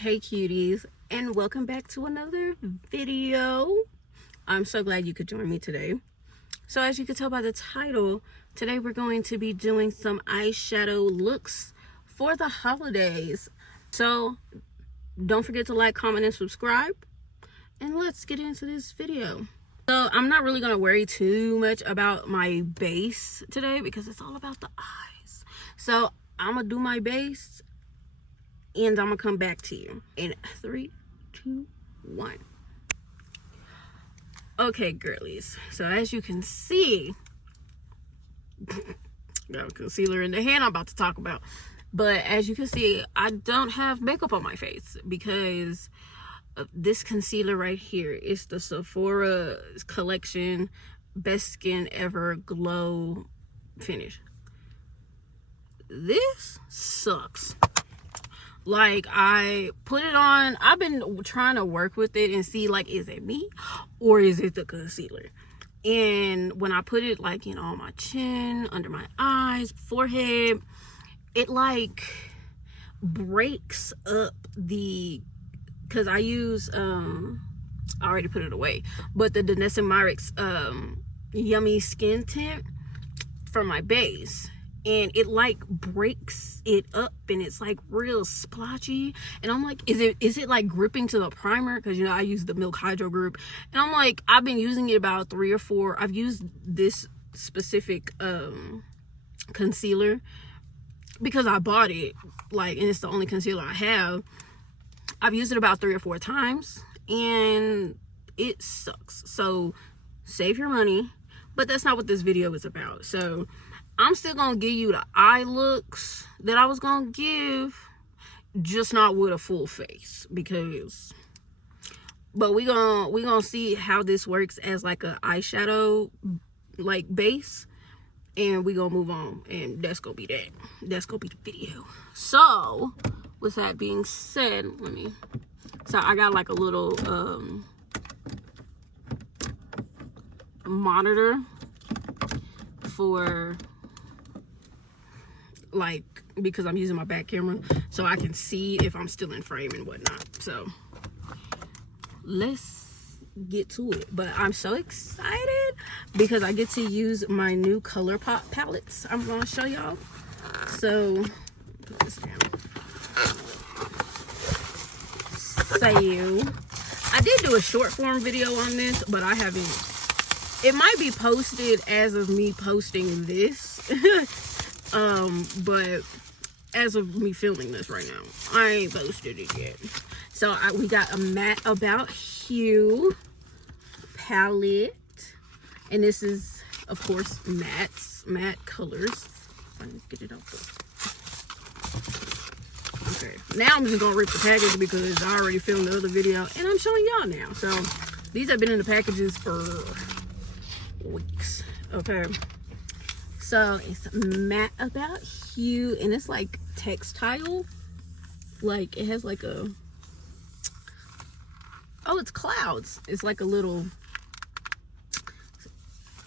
Hey cuties, and welcome back to another video. I'm so glad you could join me today. So as you can tell by the title, today we're going to be doing some eyeshadow looks for the holidays. So don't forget to like, comment, and subscribe, and let's get into this video. So I'm not really going to worry too much about my base today because it's all about the eyes. So I'm going to do my base and I'm gonna come back to you in 3, 2, 1. Okay, girlies, so as you can see, got concealer in the hand I'm about to talk about, but as you can see, I don't have makeup on my face because this concealer right here is the Sephora collection Best Skin Ever Glow Finish. This sucks. Like, I put it on, I've been trying to work with it and see, like, is it me or is it the concealer? And when I put it, like, you know, on my chin, under my eyes, forehead, it, like, breaks up the, because I use, I already put it away, but the Necessities Yummy Skin Tint for my base. And it like breaks it up and it's like real splotchy, and I'm like, is it like gripping to the primer? Because, you know, I use the Milk Hydro Group, and I'm like, I've been using it about 3 or 4. I've used this specific concealer because I bought it, like, and it's the only concealer I have. I've used it about 3 or 4 times and it sucks. So save your money, but that's not what this video is about. So I'm still gonna give you the eye looks that I was gonna give, just not with a full face, because, but we gonna see how this works as like a eyeshadow like base, and we gonna move on, and that's gonna be the video. So with that being said, so I got like a little monitor for, like, because I'm using my back camera so I can see if I'm still in frame and whatnot. So let's get to it. But I'm so excited because I get to use my new color pop palettes I'm gonna show y'all. So put this down. So I did do a short form video on this, but I haven't, it might be posted as of me posting this but as of me filming this right now, I ain't posted it yet. So we got a matte About Hue palette, and this is, of course, matte colors. I need to get it out there. Okay, now I'm just gonna rip the package because I already filmed the other video and I'm showing y'all now. So these have been in the packages for weeks. Okay, so it's matte About Hue, and it's like textile, like it has like a, oh, it's clouds, it's like a little,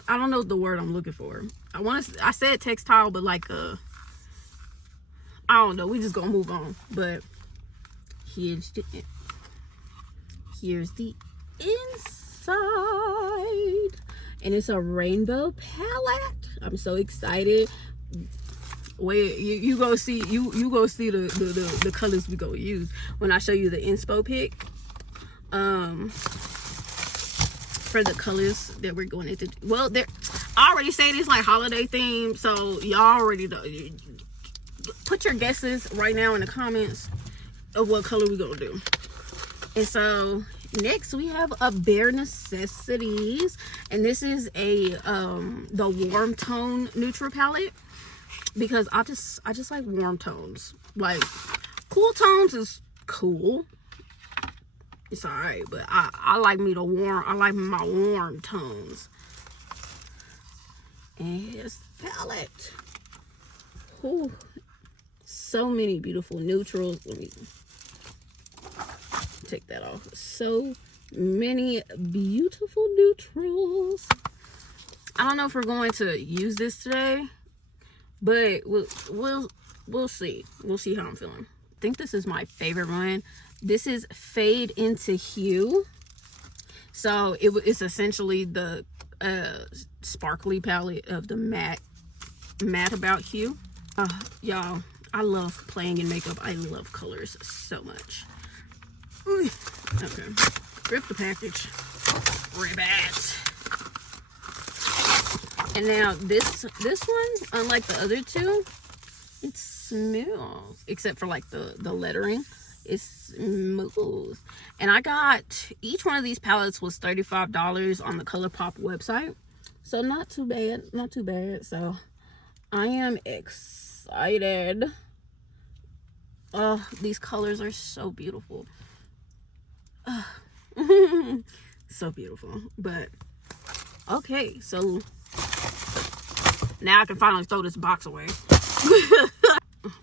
I don't know the word I'm looking for. I said textile, but like a, I don't know, we just gonna move on. But here's the inside, and it's a rainbow palette. I'm so excited. Wait, you go see, you go see the colors we gonna use when I show you the inspo pic for the colors that we're going into. Well, I already said it's like holiday themed, so y'all already know. Put your guesses right now in the comments of what color we're gonna do. And so next we have a Bare Necessities, and this is a the warm tone neutral palette, because I just like warm tones. Like, cool tones is cool, it's all right, but I like me to warm, I like my warm tones. And here's the palette. Ooh, so many beautiful neutrals. Let me take that off. So many beautiful neutrals. I don't know if we're going to use this today, but we'll see. We'll see how I'm feeling. I think this is my favorite one This is Fade into Hue. So it's essentially the sparkly palette of the matte about hue. Y'all, I love playing in makeup. I love colors so much. Ooh. Okay, rip the package. Rip it. And now this one, unlike the other two, it's smooth, except for like the lettering. It's smooth. And I got, each one of these palettes was $35 on the ColourPop website, so not too bad, not too bad. So I am excited. Oh, these colors are so beautiful. So beautiful. But okay, so now I can finally throw this box away.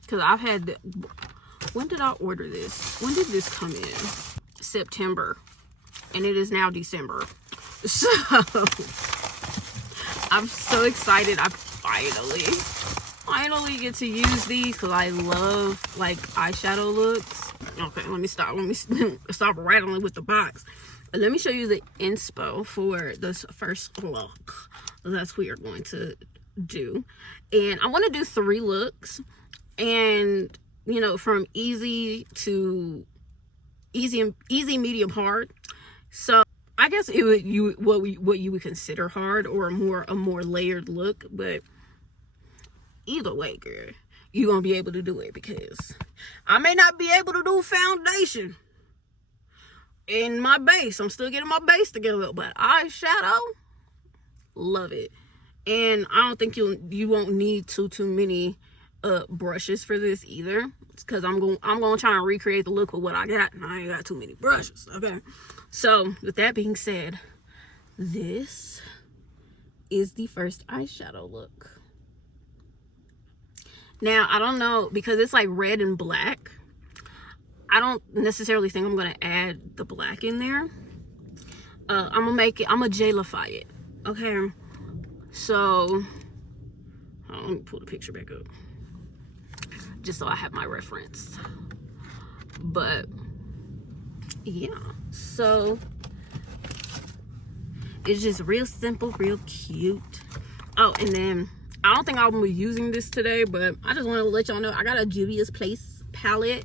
Because I've had, when did I order this? When did this come in? September. And it is now December. So I'm so excited. I finally get to use these because I love like eyeshadow looks. Okay, let me stop rattling with the box. Let me show you the inspo for this first look. That's what we are going to do. And I want to do 3 looks, and you know, from easy to easy, medium, hard. So I guess it would what you would consider hard, or a more layered look. But either way, girl, you're gonna be able to do it, because I may not be able to do foundation in my base. I'm still getting my base together, but eyeshadow, love it. And I don't think you won't need too many brushes for this either, because I'm gonna try and recreate the look with what I got, and I ain't got too many brushes. Okay, so with that being said, this is the first eyeshadow look. Now I don't know, because it's like red and black, I don't necessarily think I'm gonna add the black in there. I'm gonna jailify it. Okay, so let me pull the picture back up just so I have my reference. But yeah, so it's just real simple, real cute. Oh, and then I don't think I'll be using this today, but I just want to let y'all know I got a Juvia's Place palette.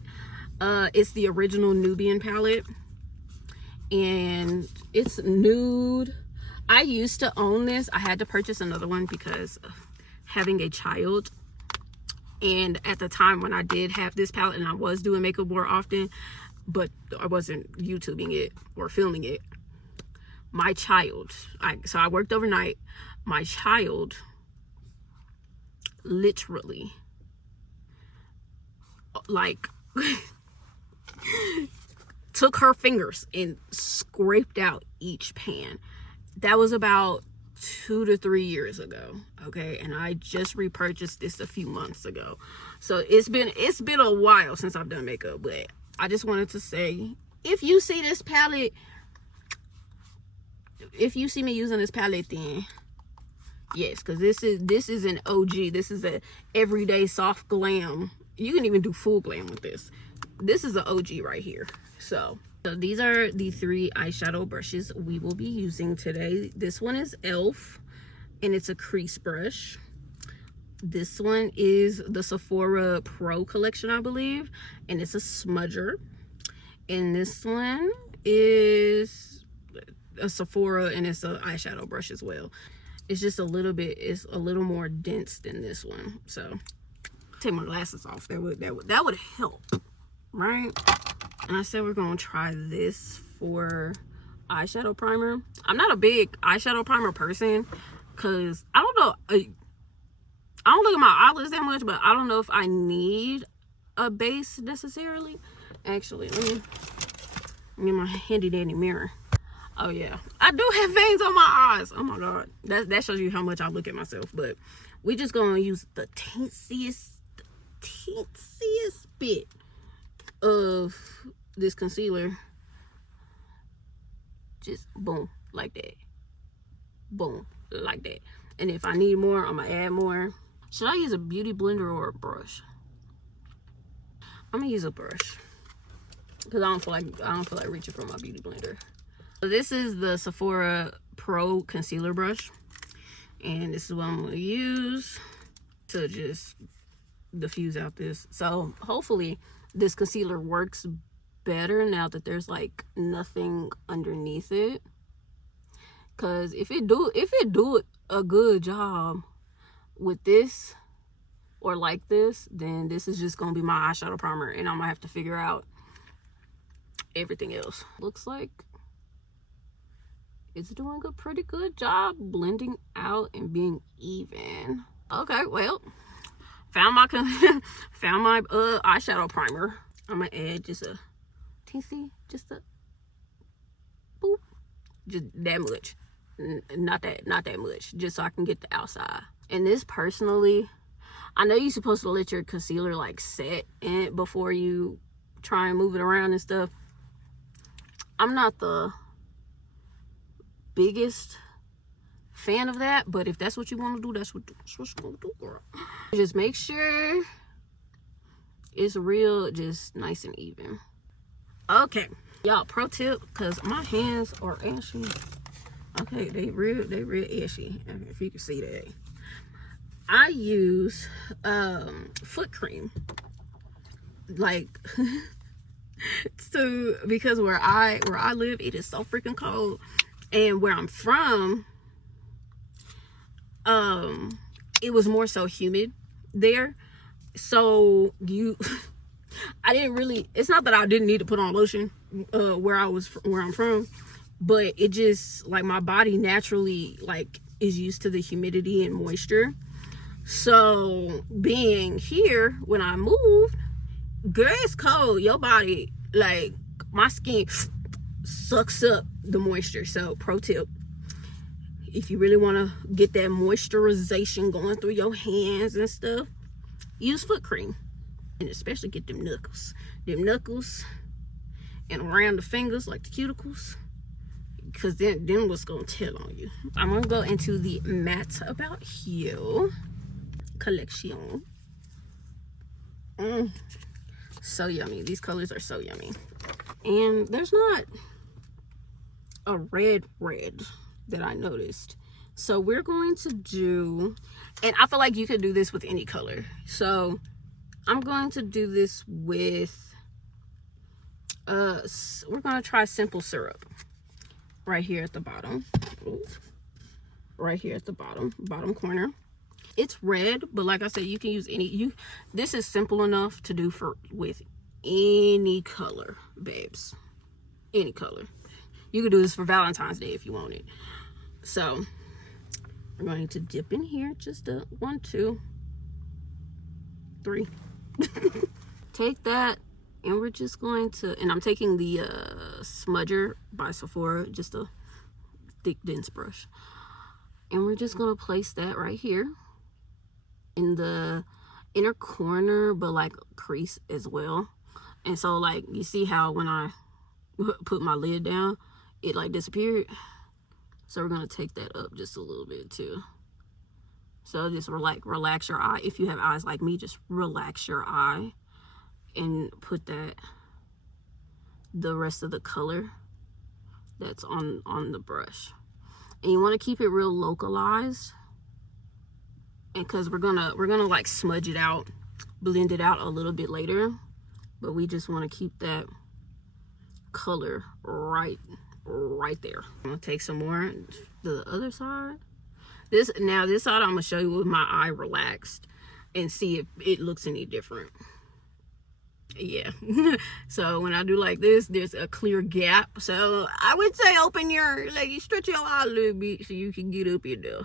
It's the original Nubian palette, and it's nude. I used to own this. I had to purchase another one because of having a child. And at the time when I did have this palette, and I was doing makeup more often, but I wasn't YouTubing it or filming it, my child, so I worked overnight. My child literally, like, took her fingers and scraped out each pan. That was about 2 to 3 years ago. Okay, and I just repurchased this a few months ago. So it's been a while since I've done makeup. But I just wanted to say, if you see this palette, if you see me using this palette, then yes, because this is an OG. This is a everyday soft glam. You can even do full glam with this. This is an OG right here. So these are the 3 eyeshadow brushes we will be using today. This one is e.l.f. and it's a crease brush. This one is the Sephora Pro collection, I believe, and it's a smudger. And this one is a Sephora, and it's an eyeshadow brush as well. It's just it's a little more dense than this one. So take my glasses off. That would help, right? And I said we're gonna try this for eyeshadow primer. I'm not a big eyeshadow primer person, because I don't know, I don't look at my eyelids that much, but I don't know if I need a base necessarily. Actually, let me get my handy dandy mirror. Oh yeah, I do have veins on my eyes. Oh my god, that shows you how much I look at myself. But we just gonna use the teensiest bit of this concealer. Just boom, like that. Boom, like that. And if I need more, I'm gonna add more. Should I use a beauty blender or a brush? I'm gonna use a brush. because I don't feel like reaching for my beauty blender. So this is the Sephora Pro concealer brush, and this is what I'm going to use to just diffuse out this. So hopefully this concealer works better now that there's like nothing underneath it, because if it do a good job with this or like this, then this is just gonna be my eyeshadow primer, and I'm gonna have to figure out everything else. Looks like it's doing a pretty good job blending out and being even. Okay, well, found my eyeshadow primer. I'm gonna add just a teensy, just a boop, just that much, not that much, just so I can get the outside. And this, personally, I know you're supposed to let your concealer like set in it before you try and move it around and stuff. I'm not the biggest fan of that, but if that's what you want to do, that's what you're gonna do, girl. Just make sure it's real, just nice and even. Okay, y'all, pro tip, because my hands are ashy. Okay, they real ashy, if you can see that. I use foot cream, like so, because where I live, it is so freaking cold, and where I'm from, it was more so humid there, so I didn't really, it's not that I didn't need to put on lotion where I'm from, but it just, like, my body naturally like is used to the humidity and moisture. So being here, when I moved, girl, it's cold. Your body, like, my skin sucks up the moisture. So pro tip, if you really want to get that moisturization going through your hands and stuff, use foot cream. And especially get them knuckles and around the fingers, like the cuticles, because then what's gonna tell on you. I'm gonna go into the Matte About You collection. So yummy. These colors are so yummy, and there's not a red that I noticed. So we're going to do, and I feel like you could do this with any color, so I'm going to do this with we're gonna try Simple Syrup right here at the bottom. Right here at the bottom corner. It's red, but like I said, you can use any, this is simple enough to do with any color, babes. Any color. You could do this for Valentine's Day if you want it. So we're going to dip in here, just a 1, 2, 3. Take that, and we're just going to, and I'm taking the smudger by Sephora, just a thick dense brush, and we're just going to place that right here in the inner corner, but like crease as well. And so, like, you see how when I put my lid down, it like disappeared. So we're going to take that up just a little bit too. So just relax your eye. If you have eyes like me, just relax your eye and put the rest of the color that's on the brush. And you want to keep it real localized, and because we're gonna like smudge it out, blend it out a little bit later, but we just want to keep that color right there. I'm gonna take some more the other side. This side I'm gonna show you with my eye relaxed and see if it looks any different. Yeah. So when I do like this, there's a clear gap, so I would say you stretch your eye a little bit so you can get up in there,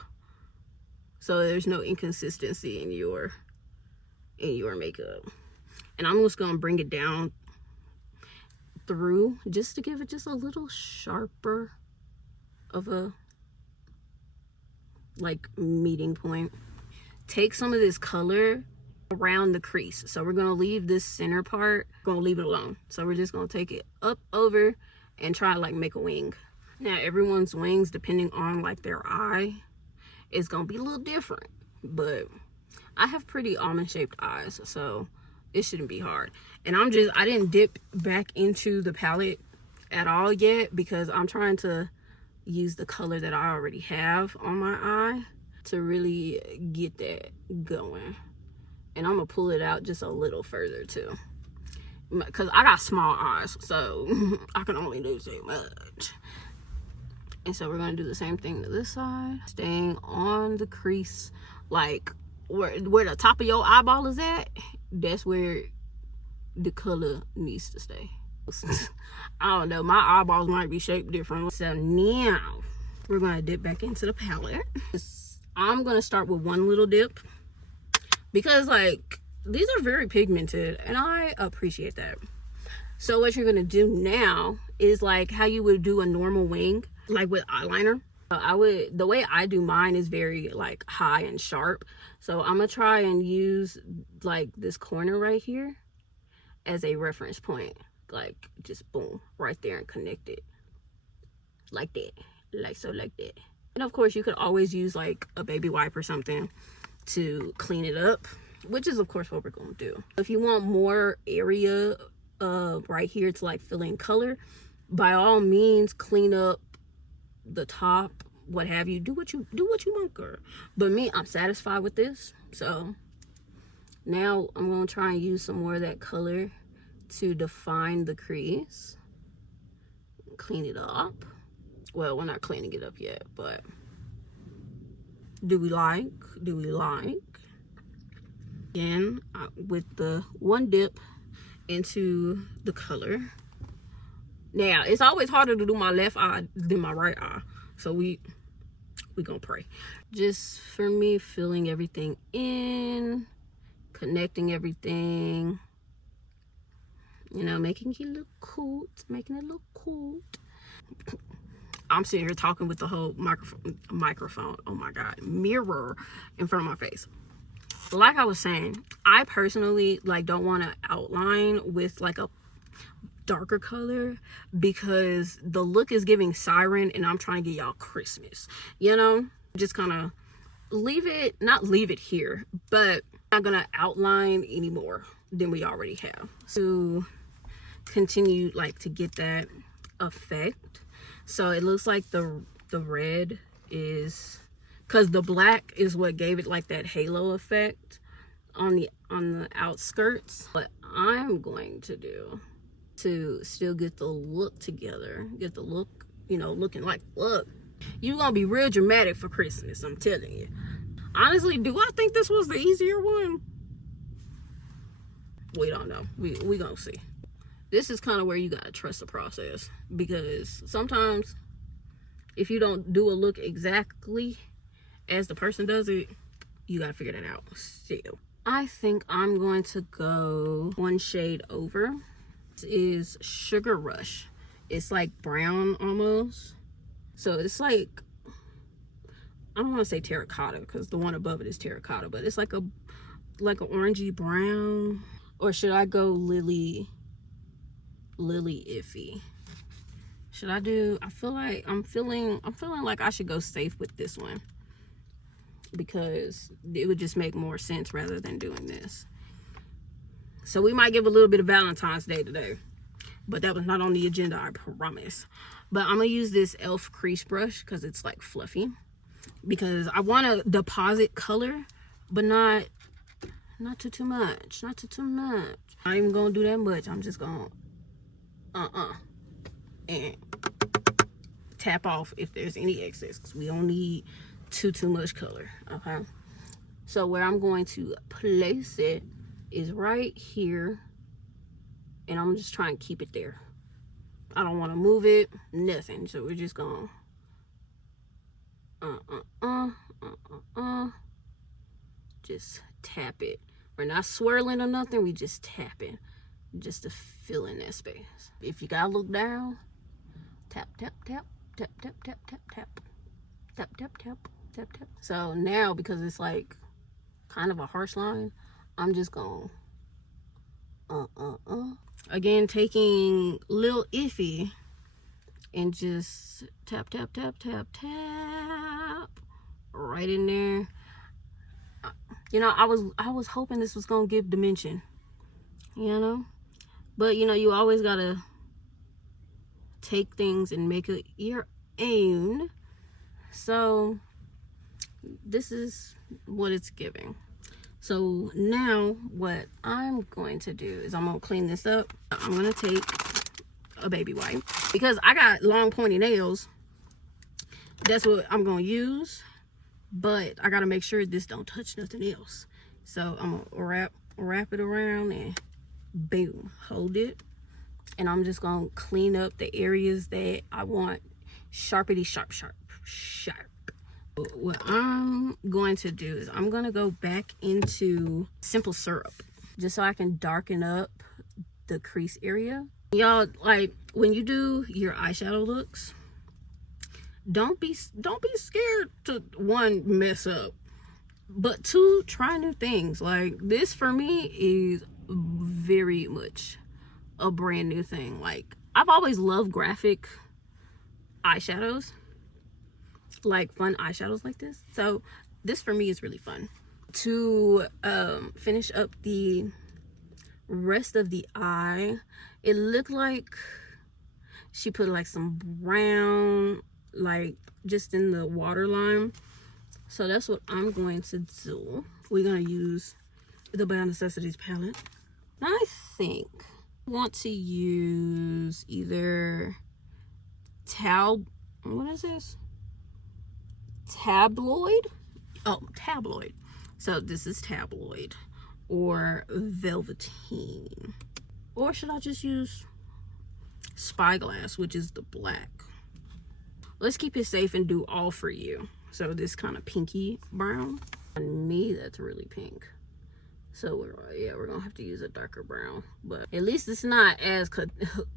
so there's no inconsistency in your makeup. And I'm just gonna bring it down through just to give it just a little sharper of a like meeting point. Take some of this color around the crease, so we're gonna leave this center part, gonna leave it alone. So we're just gonna take it up over and try to like make a wing. Now everyone's wings, depending on like their eye, is gonna be a little different, but I have pretty almond shaped eyes, so It shouldn't be hard. And I didn't dip back into the palette at all yet because I'm trying to use the color that I already have on my eye to really get that going. And I'm gonna pull it out just a little further too, because I got small eyes, so I can only do so much. And so we're gonna do the same thing to this side, staying on the crease, like where the top of your eyeball is at. That's where the color needs to stay. I don't know, my eyeballs might be shaped different. So now we're gonna dip back into the palette. I'm gonna start with one little dip because like these are very pigmented and I appreciate that. So what you're gonna do now is like how you would do a normal wing, like with eyeliner. The way I do mine is very like high and sharp. So I'm gonna try and use like this corner right here as a reference point. Like just boom, right there, and connect it like that, like so, like that. And of course you could always use like a baby wipe or something to clean it up, which is of course what we're gonna do. If you want more area right here to like fill in color, by all means clean up the top, what have you. Do what you want, girl. But me, I'm satisfied with this. So now I'm gonna try and use some more of that color to define the crease, clean it up. Well, we're not cleaning it up yet, but do we like? Again, with the one dip into the color. Now it's always harder to do my left eye than my right eye, so we gonna pray. Just for me, filling everything in, connecting everything, you know, making it look cool, I'm sitting here talking with the whole microphone, oh my god, mirror in front of my face. Like I was saying, I personally like don't want to outline with like a darker color because the look is giving siren and I'm trying to get y'all Christmas, you know. Just kind of not leave it here, but I'm not gonna outline any more than we already have to continue like to get that effect. So it looks like the red is because the black is what gave it like that halo effect on the outskirts. What I'm going to do to still get the look together, get the look, you know, looking like, look, you're gonna be real dramatic for Christmas, I'm telling you. Honestly, do I think this was the easier one? We don't know. We gonna see. This is kind of where you gotta trust the process, because sometimes if you don't do a look exactly as the person does it, you gotta figure that out still. I think I'm going to go one shade over. This is Sugar Rush. It's like brown almost. So it's like, I don't want to say terracotta because the one above it is terracotta, but it's like an orangey brown. Or should I go lily iffy? Should I do, I feel like I'm feeling like I should go safe with this one, because it would just make more sense rather than doing this. So we might give a little bit of Valentine's Day today, but that was not on the agenda, I promise. But I'm gonna use this e.l.f. crease brush because it's like fluffy, because I want to deposit color, but not too much, not too much. I'm not even gonna do that much. I'm just gonna and tap off if there's any excess, because we don't need too much color. Okay, so where I'm going to place it is right here, and I'm just trying to keep it there. I don't want to move it, nothing. So we're just gonna just tap it. We're not swirling or nothing, we just tapping just to fill in that space. If you gotta look down, tap tap tap tap tap tap tap tap tap tap tap tap tap. So now, because it's like kind of a harsh line, I'm just gonna again taking Lil Iffy and just tap tap tap tap tap right in there. You know, I was hoping this was gonna give dimension. you know. But you know, you always gotta take things and make it your own. So this is what it's giving. So now what I'm going to do is I'm gonna clean this up. I'm gonna take a baby wipe because I got long pointy nails. That's what I'm gonna use, but I gotta make sure this don't touch nothing else. So I'm gonna wrap it around and boom, hold it. And I'm just gonna clean up the areas that I want sharpity sharp. What I'm going to do is I'm gonna go back into simple syrup just so I can darken up the crease area. Y'all, like when you do your eyeshadow looks, don't be scared to, one, mess up, but two, try new things. Like this for me is very much a brand new thing. Like I've always loved graphic eyeshadows, like fun eyeshadows like this. So this for me is really fun. To finish up the rest of the eye, it looked like she put like some brown, like just in the waterline. So that's what I'm going to do. We're gonna use the Beautye Necessities palette. I think I want to use either what is this? Tabloid? Oh, tabloid. So this is tabloid or velveteen. Or should I just use Spyglass, which is the black? Let's keep it safe and do all for you. So this kind of pinky brown. On me, that's really pink. So we're gonna have to use a darker brown, but at least it's not as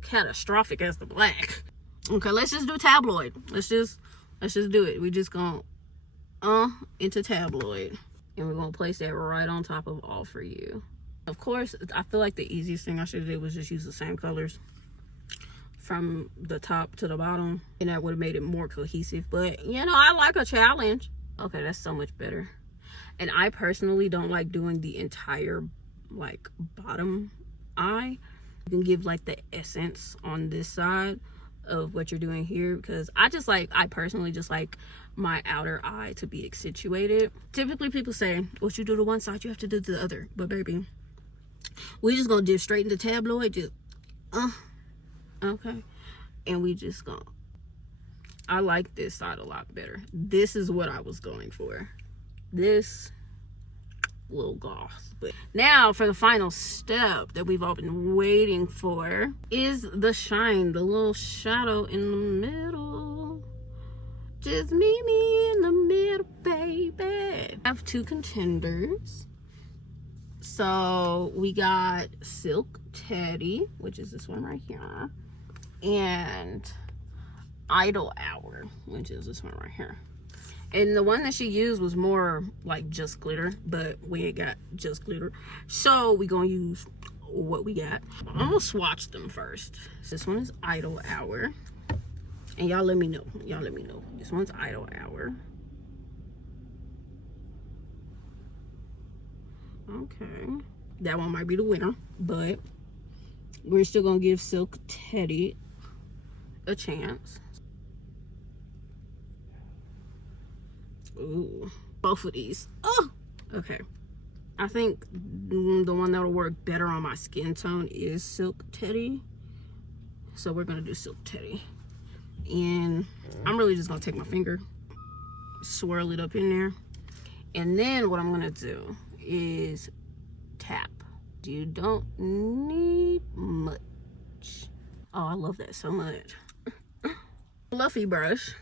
catastrophic as the black. Okay, let's just do tabloid. Let's just do it. We just gonna into tabloid, and we're gonna place that right on top of all for you. Of course, I feel like the easiest thing I should have did was just use the same colors from the top to the bottom, and that would have made it more cohesive. But you know, I like a challenge. Okay, that's so much better. And I personally don't like doing the entire like bottom eye. You can give like the essence on this side of what you're doing here, because I personally just like my outer eye to be accentuated. Typically people say, what you do to one side, you have to do to the other. But baby, we just gonna dip straight into tabloid, just okay. And we just gonna, I like this side a lot better. This is what I was going for. This little gloss. But now for the final step that we've all been waiting for is the shine, the little shadow in the middle. Just meet me in the middle, baby. I have two contenders. So we got Silk Teddy, which is this one right here, and Idle Hour, which is this one right here. And the one that she used was more like just glitter, but we ain't got just glitter, so we gonna use what we got. I'm gonna swatch them first. This one is Idle Hour, and y'all let me know. This one's Idle Hour. Okay, that one might be the winner, but we're still gonna give Silk Teddy a chance. Ooh, both of these. Oh, okay. I think the one that'll work better on my skin tone is Silk Teddy. So we're gonna do Silk Teddy. And I'm really just gonna take my finger, swirl it up in there. And then what I'm gonna do is tap. You don't need much. Oh, I love that so much. Fluffy brush.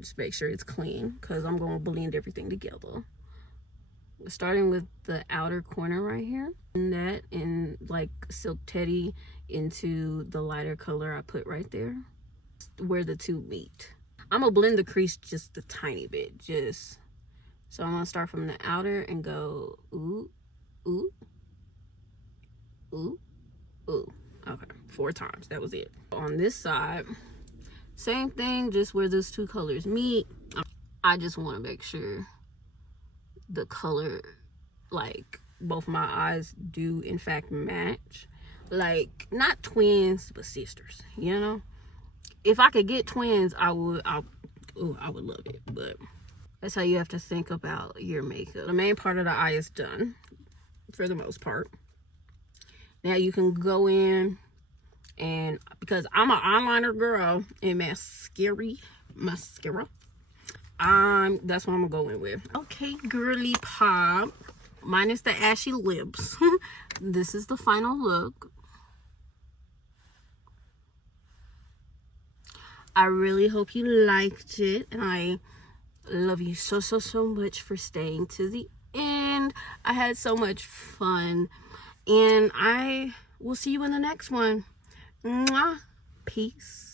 Just make sure it's clean, because I'm going to blend everything together. Starting with the outer corner right here, and that in like Silk Teddy into the lighter color I put right there where the two meet. I'm gonna blend the crease just a tiny bit, just so I'm gonna start from the outer and go ooh, ooh, ooh, ooh. Okay, 4 times. That was it. On this side, same thing, just where those two colors meet. I just want to make sure the color like both my eyes do in fact match. Like, not twins, but sisters, you know. If I could get twins, I would love it. But that's how you have to think about your makeup. The main part of the eye is done for the most part. Now you can go in, and because I'm an eyeliner girl and mascara, that's what I'm gonna go in with. Okay, girly pop, minus the ashy lips. This is the final look. I really hope you liked it, and I love you so much for staying to the end. I had so much fun, and I will see you in the next one. Mwah. Peace.